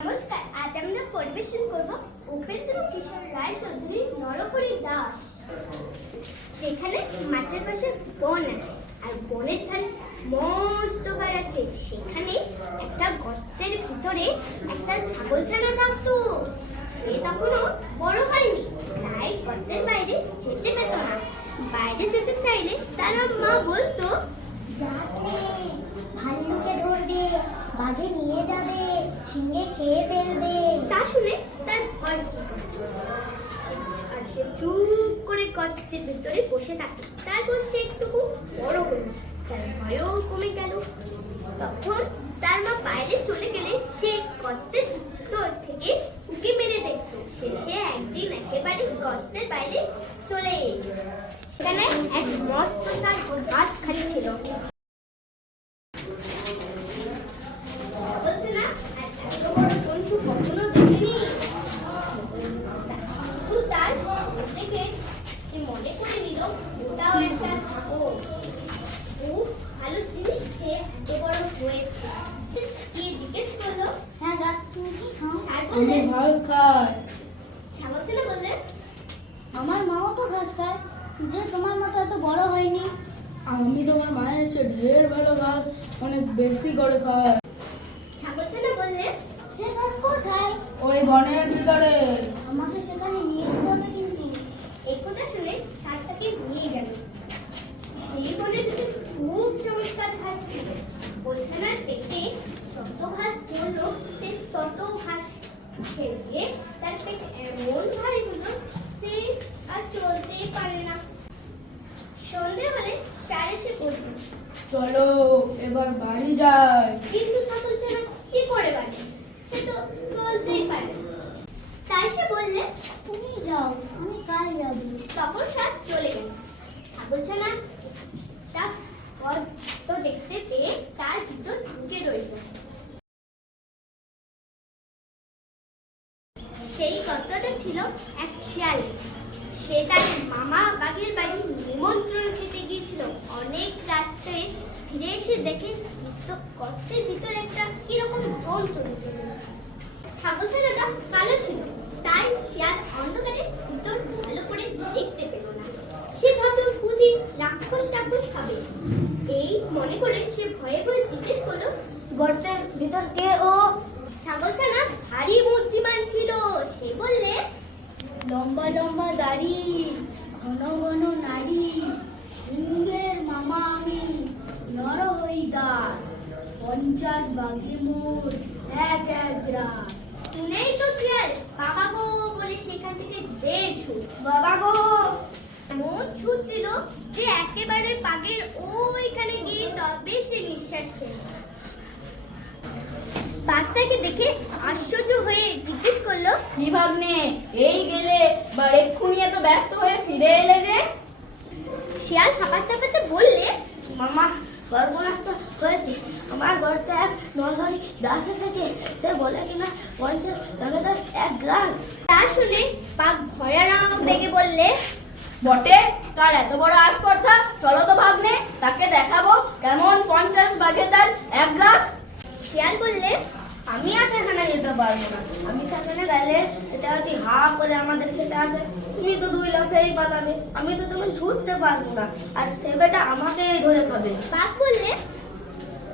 নমস্কার, আজ আমরা পরিবেশন করব উপেন্দ্র কিশোর রায় চৌধুরী নরহরি দাস। যেখানে মাঠের পাশে বন আছে আর বনের ধারে মস্ত পাড় আছে, সেখানে একটা গর্তের ভিতরে একটা ছাগলছানা থাকতো। সে তখনও বড় হয়নি, তাই গর্তের বাইরে যেতে পেত না। বাইরে যেতে চাইলে তার মা বলতো, ভাল্লুকে ধরবে, বাঘে নিয়ে যাবে, সিংহে খেয়ে ফেলবে। তা শুনে তার ভয় আর সে চুপ করে গর্তের ভিতরে বসে থাকে। তারপর সে একটুকু বড় হলো, তার ভয়ও কমে গেল। তখন তার মা বাইরে চলে গেলে সে গর্তের ভিতর থেকে উঁকি মেরে দেখত। শেষে একদিন একেবারে গর্তের বাইরে চলে এলো। সেখানে এক মস্ত সার ঘাস খাচ্ছিল। মনে করে নিল ওটাও একটা ছাগল, খুব ভালো জিনিস খেয়ে এত বড় হয়েছে। কি জিজ্ঞেস করলো, হ্যাঁ গা, তুমি কি খাও? আমি ঘাস খাই। ছাগল ছেলে বললে, আমার মাও তো ঘাস খায়, যে তোমার মতো এত বড় হয়নি। আমি তোমার মায়ের চেয়ে ঢের ভালো ঘাস, অনেক বেশি করে খাই। ছাগল ছেলে বললে, সে ঘাস কোথায়? ওই বনের ভিতরে। আমাকে সেখানে নিয়ে যেতে হবে কিন্তু। এই কথা শুনে ষাঁড়টাকে নিয়ে গেল। সেই বনের ভিতরে খুব চমৎকার ঘাস ছিল। ছাগলছানার পেটে যত ঘাস পড়লো সে তত ঘাস খেয়ে তার পেট এমন ভারী হলো সে আর চলতেই পারে না। সন্ধে হলে ষাঁড় এসে বলল, চলো এবার বাড়ি যাই। কিন্তু ছাগলছানা কি করে পারে, সে তো চলতেই পারে না। তাই সে বললে, তুমি যাও, আমি কাল যাবো। তখন ষাঁড় চলে গেল। ছাগলছানা তা গর্ত দেখতে পেয়ে তার ভিতর ঢুকে রইল। সেই গর্তটা ছিল এক শিয়াল। সে তার মামা বাঘের বাড়ি নিমন্ত্রণ খেতে গিয়েছিল। অনেক রাত্রে ফিরে এসে দেখে গর্তের ভিতর একটা কিরকম জন্তু ঢুকে রয়েছে। ছাগলছানাটা কালো ছিল, তাই শিয়াল অন্ধকারে ভিতর ভালো করে দেখতে পেল না। সে ভাবল বুঝি রাক্ষস টাক্ষস হবে। এই মনে করে সে ভয়ে ভয়ে জিজ্ঞেস করলো, গর্তের ভিতর কে ও? ছাগলছানা ভারী বুদ্ধিমান ছিল। সে বললে, লম্বা লম্বা দাড়ি, ঘন ঘন নাড়ি, সিংহের মামা আমি, নরহরি দাস, 50 বাঘের মুখ, এক এক গ্রাস। শুনেই তো শিয়াল বাবা গো বলে সেখান থেকে বের ছুট। বাবা গো! এমন ছুট দিল যে একেবারে বাঘের ওইখানে গিয়ে তবে সে নিঃশ্বাস ফেলল। বাঘটাকে দেখে আশ্চর্য হয়ে জিজ্ঞেস করলো, কি ভাগ্নে, এই গেলে বার এক্ষুনি এত ব্যস্ত হয়ে ফিরে এলে যে? শিয়াল হাঁপাতে হাঁপাতে বললে, মামা, সর্বনাশ হয়েছে। আমার গর্তে এক নরহরি দাস এসেছে। সে বলে কিনা 50 টাকা এক গ্লাস। তা শুনে বাঘ ভয়ানক রেগে বললে, বটে, তার এত বড় আস্পর্ধা। চলো তো ভাগ্নে, তাকে দেখাবো কেমন 50 বাঘের দাল এক গ্লাস। শিয়াল বললে, আমি আর সেখানে যেতে পারবো না। আমি সেখানে গেলে সেটা যদি হা করে আমাদের খেতে আসে, তুমি তো 2 লাফেই পালাবে। আমি তো তেমন ছুটতে পারবো না, আর সে বেটা আমাকেই ধরে খাবে। বাঘ বললে,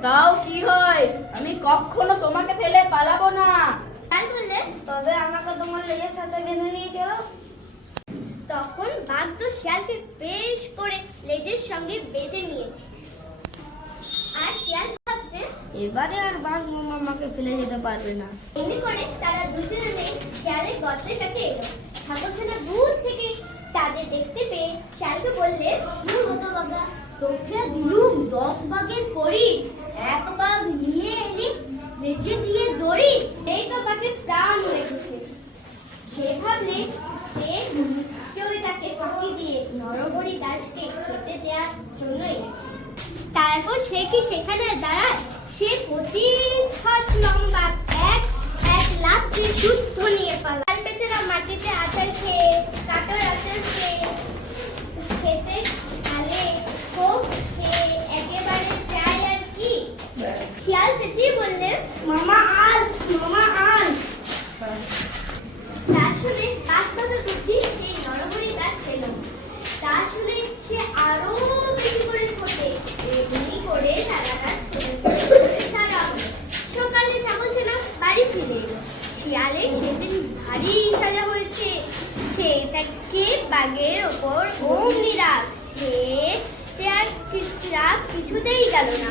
তাও কি হয়, আমি কখনো তোমাকে ফেলে পালাবো না। শিয়াল বললে, তবে আমাকে তোমার লেজের সাথে বেঁধে নিয়ে চলো। তখন বাঘ তো শিয়ালকে বেশ করে লেজের সঙ্গে বেঁধে নিয়েছে। আর শিয়াল ভাবছে এবারে আর বাঘ আমাকে ফেলে যেতে পারবে না। এমনি করে তারা দুজনে মিলে শিয়ালের গর্তের কাছে এলো। ছাগলছানা দূর থেকে তাদের দেখতে পেয়ে শিয়ালকে বললে, হতভাগা, তোকে দিলুম 10 বাঘের করি, এক বাঘ নিয়ে এলি লেজে দিয়ে দড়ি। এই তো বাঘের প্রাণ রেখেছে। সে ভাবলে সে নিশ্চয়ই তাকে ফাঁকি দিয়ে নরহরি দাসকে খেতে দেওয়ার জন্য এনেছে। তারপর সে কি সেখানে দাঁড়ায়? সে 25 হাত লম্বা এক লাফ দিয়ে যুদ্ধ নিয়ে পালায়। লাল বেচারা মাটিতে আছাড় খেয়ে, কাঠের আছাড় খেয়ে, খেতে খালে খুব খেয়ে একেবারে চায় আর কি। শিয়াল চেঁচিয়ে বললে, মামা আল, মামা আল। সেদিন ভারী সাজা হয়েছে। সেটাকে বাঘের ওপর অমনি রাগ, সে আর রাগ কিছুতেই গেল না।